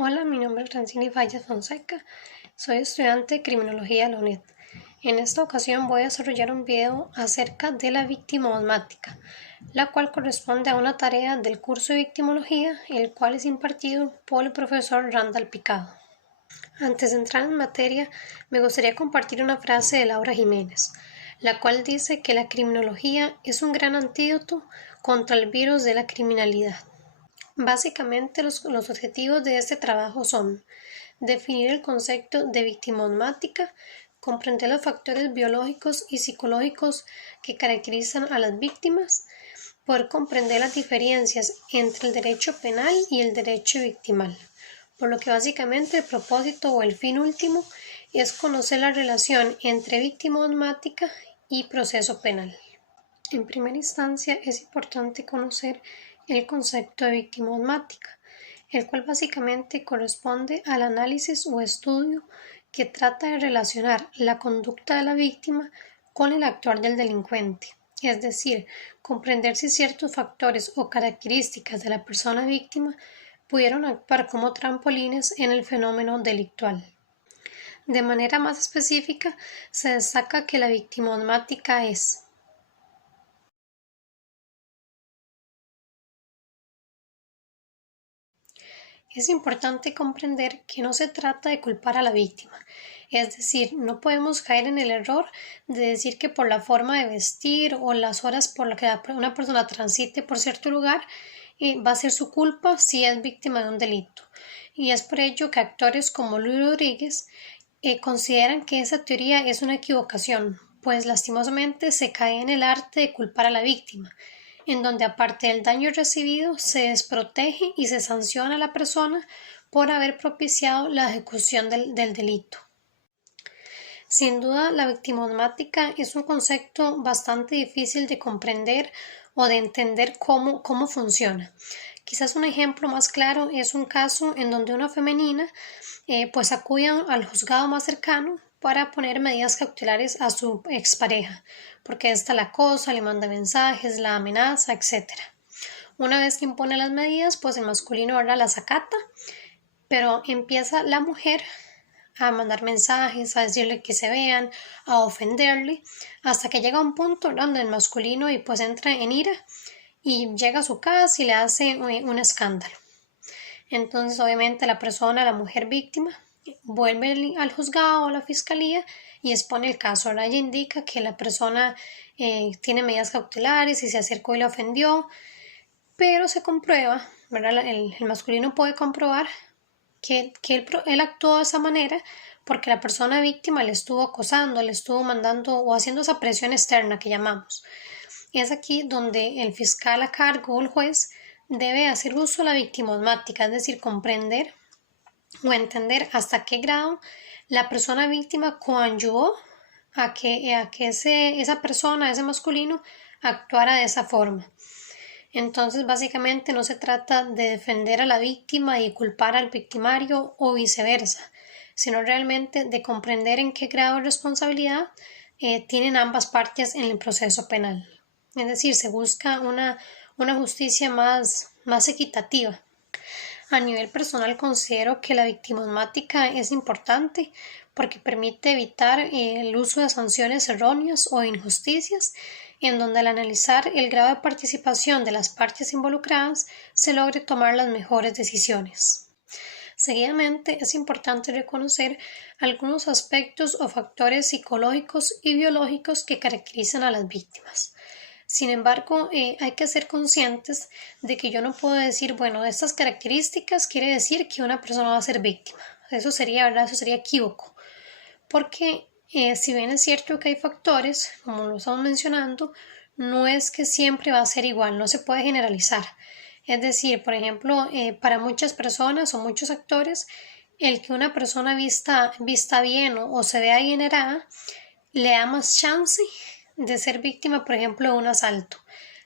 Hola, mi nombre es Francini Fallas Fonseca, soy estudiante de Criminología de la UNED. En esta ocasión voy a desarrollar un video acerca de la victimosmática, la cual corresponde a una tarea del curso de victimología, el cual es impartido por el profesor Randall Picado. Antes de entrar en materia, me gustaría compartir una frase de Laura Jiménez, la cual dice que la criminología es un gran antídoto contra el virus de la criminalidad. Básicamente los objetivos de este trabajo son definir el concepto de victimosmática, comprender los factores biológicos y psicológicos que caracterizan a las víctimas, poder comprender las diferencias entre el derecho penal y el derecho victimal, por lo que básicamente el propósito o el fin último es conocer la relación entre victimosmática y proceso penal. En primera instancia es importante conocer el concepto de victimosmática, el cual básicamente corresponde al análisis o estudio que trata de relacionar la conducta de la víctima con el actuar del delincuente, es decir, comprender si ciertos factores o características de la persona víctima pudieron actuar como trampolines en el fenómeno delictual. De manera más específica, se destaca que la victimosmática es importante comprender que no se trata de culpar a la víctima, es decir, no podemos caer en el error de decir que por la forma de vestir o las horas por las que una persona transite por cierto lugar va a ser su culpa si es víctima de un delito. Y es por ello que actores como Luis Rodríguez consideran que esa teoría es una equivocación, pues lastimosamente se cae en el arte de culpar a la víctima, en donde aparte del daño recibido se desprotege y se sanciona a la persona por haber propiciado la ejecución del delito. Sin duda, la victimosmática es un concepto bastante difícil de comprender o de entender cómo funciona. Quizás un ejemplo más claro es un caso en donde una femenina pues acude al juzgado más cercano para poner medidas cautelares a su expareja, porque ésta la acosa, le manda mensajes, la amenaza, etc. Una vez que impone las medidas, pues el masculino ahora las acata, pero empieza la mujer a mandar mensajes, a decirle que se vean, a ofenderle, hasta que llega un punto donde el masculino y pues entra en ira y llega a su casa y le hace un escándalo. Entonces obviamente la mujer víctima, vuelve al juzgado o a la fiscalía y expone el caso. Ahora ella indica que la persona tiene medidas cautelares y se acercó y la ofendió, pero se comprueba, ¿verdad? El masculino puede comprobar que él actuó de esa manera porque la persona víctima le estuvo acosando, le estuvo mandando o haciendo esa presión externa que llamamos. Es aquí donde el fiscal a cargo o el juez debe hacer uso de la victimosmática, es decir, comprender o entender hasta qué grado la persona víctima coadyuvó a que esa persona, ese masculino, actuara de esa forma. Entonces, básicamente no se trata de defender a la víctima y culpar al victimario o viceversa, sino realmente de comprender en qué grado de responsabilidad tienen ambas partes en el proceso penal. Es decir, se busca una justicia más equitativa. A nivel personal considero que la victimosmática es importante porque permite evitar el uso de sanciones erróneas o injusticias, en donde al analizar el grado de participación de las partes involucradas se logre tomar las mejores decisiones. Seguidamente, es importante reconocer algunos aspectos o factores psicológicos y biológicos que caracterizan a las víctimas. Sin embargo, hay que ser conscientes de que yo no puedo decir, bueno, estas características quiere decir que una persona va a ser víctima. Eso sería, ¿verdad? Eso sería equívoco. Porque si bien es cierto que hay factores, como lo estamos mencionando, no es que siempre va a ser igual, no se puede generalizar. Es decir, por ejemplo, para muchas personas o muchos actores, el que una persona vista bien o se vea adinerada le da más chance de ser víctima, por ejemplo, de un asalto.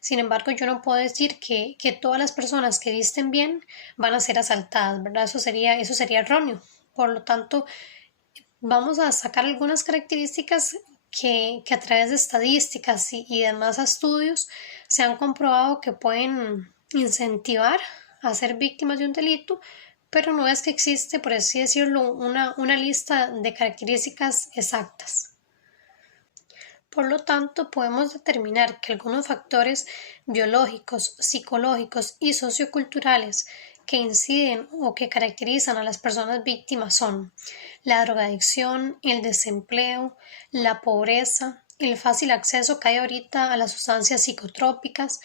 Sin embargo, yo no puedo decir que todas las personas que visten bien van a ser asaltadas, ¿verdad? Eso sería erróneo. Por lo tanto, vamos a sacar algunas características que a través de estadísticas y demás estudios se han comprobado que pueden incentivar a ser víctimas de un delito, pero no es que existe, por así decirlo, una lista de características exactas. Por lo tanto, podemos determinar que algunos factores biológicos, psicológicos y socioculturales que inciden o que caracterizan a las personas víctimas son la drogadicción, el desempleo, la pobreza, el fácil acceso que hay ahorita a las sustancias psicotrópicas,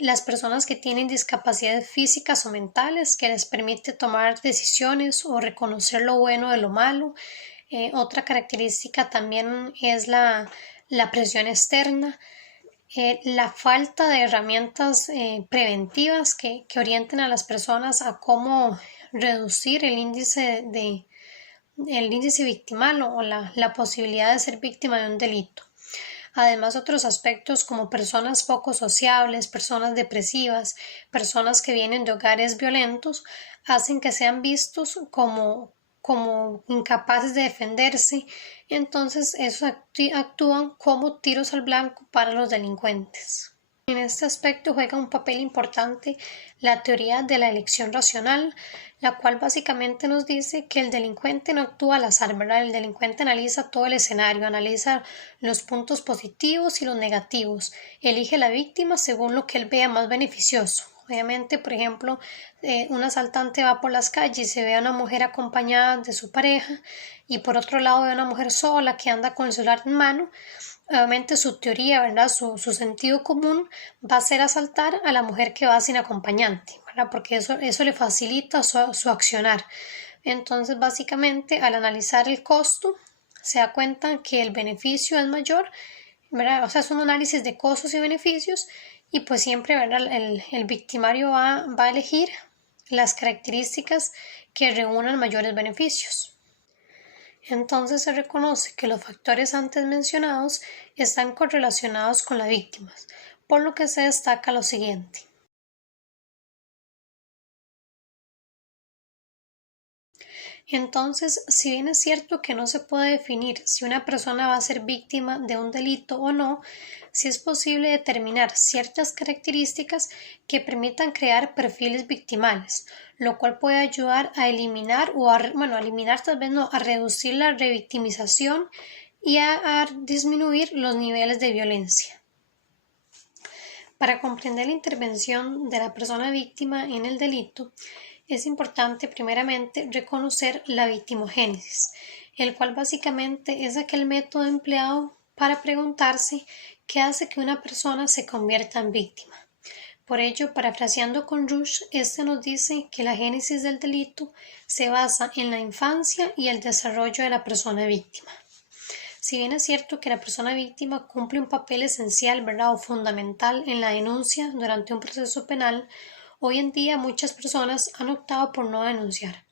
las personas que tienen discapacidades físicas o mentales que les permite tomar decisiones o reconocer lo bueno de lo malo. Otra característica también es la presión externa, la falta de herramientas preventivas que orienten a las personas a cómo reducir el índice victimal o la posibilidad de ser víctima de un delito. Además, otros aspectos como personas poco sociables, personas depresivas, personas que vienen de hogares violentos, hacen que sean vistos como incapaces de defenderse, entonces eso actúan como tiros al blanco para los delincuentes. En este aspecto juega un papel importante la teoría de la elección racional, la cual básicamente nos dice que el delincuente no actúa al azar, ¿verdad? El delincuente analiza todo el escenario, analiza los puntos positivos y los negativos, elige la víctima según lo que él vea más beneficioso. Obviamente, por ejemplo, un asaltante va por las calles y se ve a una mujer acompañada de su pareja y por otro lado ve a una mujer sola que anda con el celular en mano. Obviamente su teoría, ¿verdad? Su sentido común va a ser asaltar a la mujer que va sin acompañante, ¿verdad? Porque eso le facilita su accionar. Entonces, básicamente, al analizar el costo, se da cuenta que el beneficio es mayor, ¿verdad? O sea, es un análisis de costos y beneficios y pues siempre, ¿verdad? El victimario va a elegir las características que reúnan mayores beneficios. Entonces se reconoce que los factores antes mencionados están correlacionados con la víctima, por lo que se destaca lo siguiente. Entonces, si bien es cierto que no se puede definir si una persona va a ser víctima de un delito o no, sí es posible determinar ciertas características que permitan crear perfiles victimales, lo cual puede ayudar a eliminar eliminar tal vez no, a reducir la revictimización y a disminuir los niveles de violencia. Para comprender la intervención de la persona víctima en el delito, es importante primeramente reconocer la victimogénesis, el cual básicamente es aquel método empleado para preguntarse qué hace que una persona se convierta en víctima. Por ello, parafraseando con Rush, este nos dice que la génesis del delito se basa en la infancia y el desarrollo de la persona víctima. Si bien es cierto que la persona víctima cumple un papel esencial, ¿verdad? O fundamental en la denuncia durante un proceso penal, hoy en día muchas personas han optado por no denunciar,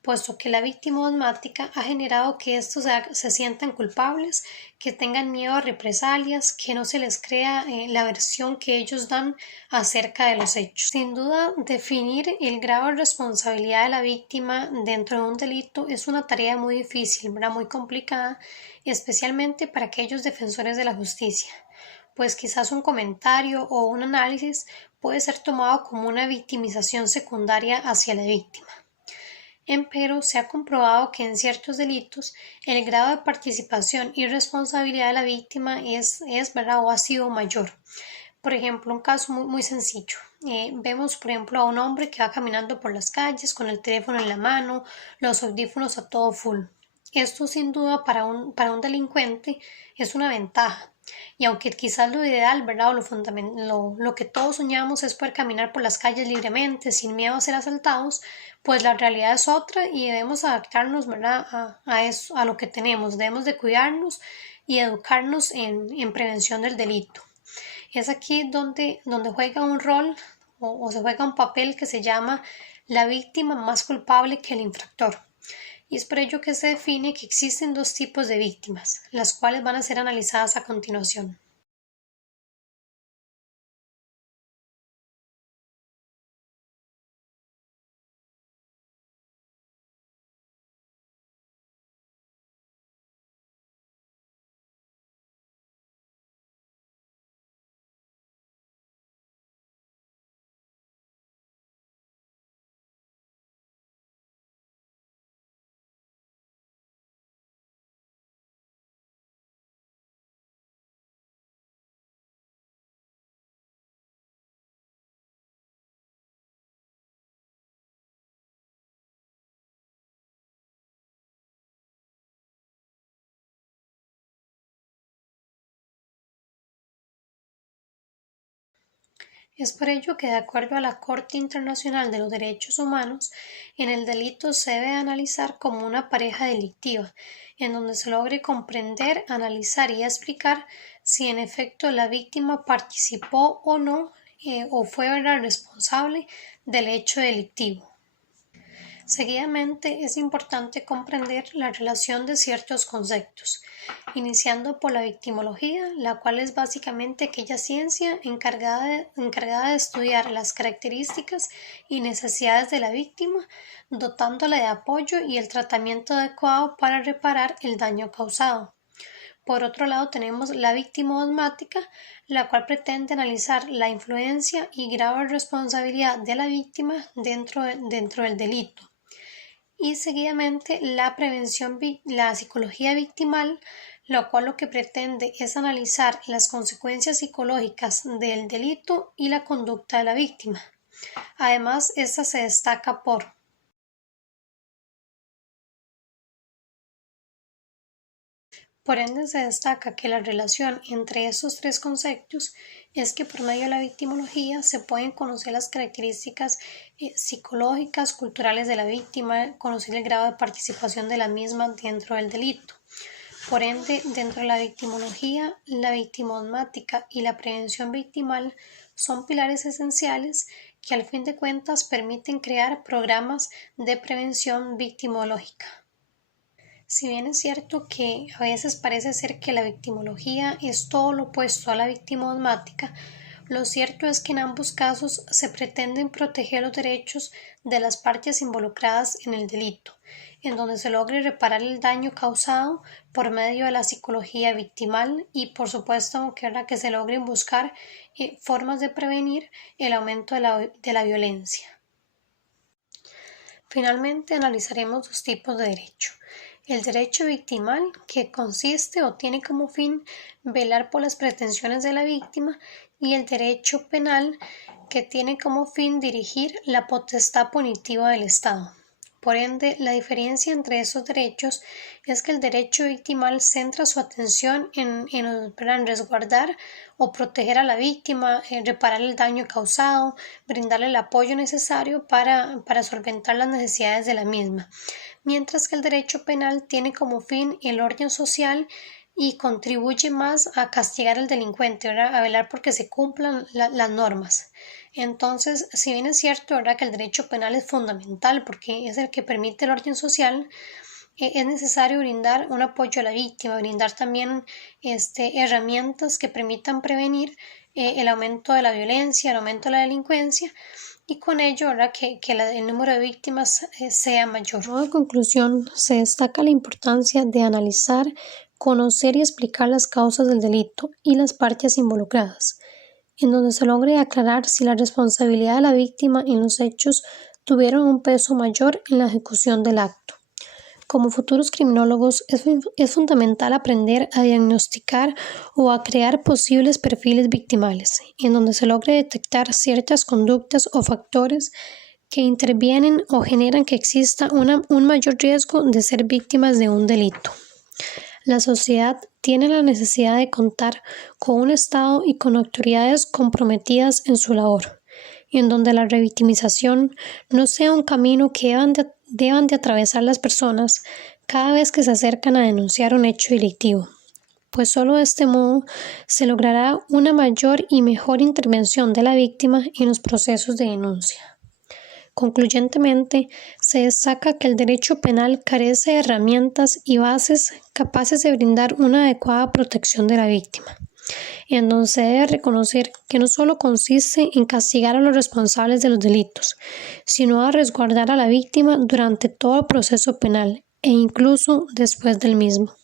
puesto que la victimosmática ha generado que estos se sientan culpables, que tengan miedo a represalias, que no se les crea la versión que ellos dan acerca de los hechos. Sin duda, definir el grado de responsabilidad de la víctima dentro de un delito es una tarea muy difícil, ¿verdad? Muy complicada, especialmente para aquellos defensores de la justicia, pues quizás un comentario o un análisis puede ser tomado como una victimización secundaria hacia la víctima. Empero se ha comprobado que en ciertos delitos el grado de participación y responsabilidad de la víctima es ¿verdad? O ha sido mayor. Por ejemplo, un caso muy sencillo. Vemos, por ejemplo, a un hombre que va caminando por las calles con el teléfono en la mano, los audífonos a todo full. Esto sin duda para un delincuente es una ventaja. Y aunque quizás lo ideal, ¿verdad? O lo que todos soñamos es poder caminar por las calles libremente, sin miedo a ser asaltados, pues la realidad es otra y debemos adaptarnos, ¿verdad? A eso, a lo que tenemos. Debemos de cuidarnos y educarnos en prevención del delito. Es aquí donde juega un rol o se juega un papel que se llama la víctima más culpable que el infractor. Y es por ello que se define que existen dos tipos de víctimas, las cuales van a ser analizadas a continuación. Es por ello que, de acuerdo a la Corte Internacional de los Derechos Humanos, en el delito se debe analizar como una pareja delictiva, en donde se logre comprender, analizar y explicar si en efecto la víctima participó o no o fue la responsable del hecho delictivo. Seguidamente, es importante comprender la relación de ciertos conceptos, iniciando por la victimología, la cual es básicamente aquella ciencia encargada de estudiar las características y necesidades de la víctima, dotándola de apoyo y el tratamiento adecuado para reparar el daño causado. Por otro lado, tenemos la victimosmática, la cual pretende analizar la influencia y grado de responsabilidad de la víctima dentro del delito. Y seguidamente la psicología victimal, lo cual lo que pretende es analizar las consecuencias psicológicas del delito y la conducta de la víctima. Además, esta se destaca Por ende, se destaca que la relación entre estos tres conceptos es que por medio de la victimología se pueden conocer las características psicológicas, culturales de la víctima, conocer el grado de participación de la misma dentro del delito. Por ende, dentro de la victimología, la victimosmática y la prevención victimal son pilares esenciales que al fin de cuentas permiten crear programas de prevención victimológica. Si bien es cierto que a veces parece ser que la victimología es todo lo opuesto a la victimosmática, lo cierto es que en ambos casos se pretenden proteger los derechos de las partes involucradas en el delito, en donde se logre reparar el daño causado por medio de la psicología victimal y, por supuesto, que se logren buscar formas de prevenir el aumento de la violencia. Finalmente, analizaremos dos tipos de derecho. El derecho victimal, que consiste o tiene como fin velar por las pretensiones de la víctima, y el derecho penal, que tiene como fin dirigir la potestad punitiva del Estado. Por ende, la diferencia entre esos derechos es que el derecho victimal centra su atención en resguardar o proteger a la víctima, reparar el daño causado, brindarle el apoyo necesario para solventar las necesidades de la misma, mientras que el derecho penal tiene como fin el orden social y contribuye más a castigar al delincuente, ¿verdad? A velar porque se cumplan las normas. Entonces, si bien es cierto, ¿verdad?, que el derecho penal es fundamental porque es el que permite el orden social, es necesario brindar un apoyo a la víctima, brindar también herramientas que permitan prevenir el aumento de la violencia, el aumento de la delincuencia, y con ello, ¿verdad?, que el número de víctimas sea mayor. En conclusión, se destaca la importancia de analizar, conocer y explicar las causas del delito y las partes involucradas, en donde se logre aclarar si la responsabilidad de la víctima en los hechos tuvieron un peso mayor en la ejecución del acto. Como futuros criminólogos, es fundamental aprender a diagnosticar o a crear posibles perfiles victimales, en donde se logre detectar ciertas conductas o factores que intervienen o generan que exista un mayor riesgo de ser víctimas de un delito. La sociedad tiene la necesidad de contar con un Estado y con autoridades comprometidas en su labor, en donde la revictimización no sea un camino que deban de atravesar las personas cada vez que se acercan a denunciar un hecho delictivo, pues solo de este modo se logrará una mayor y mejor intervención de la víctima en los procesos de denuncia. Concluyentemente, se destaca que el derecho penal carece de herramientas y bases capaces de brindar una adecuada protección de la víctima, en donde se debe reconocer que no solo consiste en castigar a los responsables de los delitos, sino a resguardar a la víctima durante todo el proceso penal e incluso después del mismo.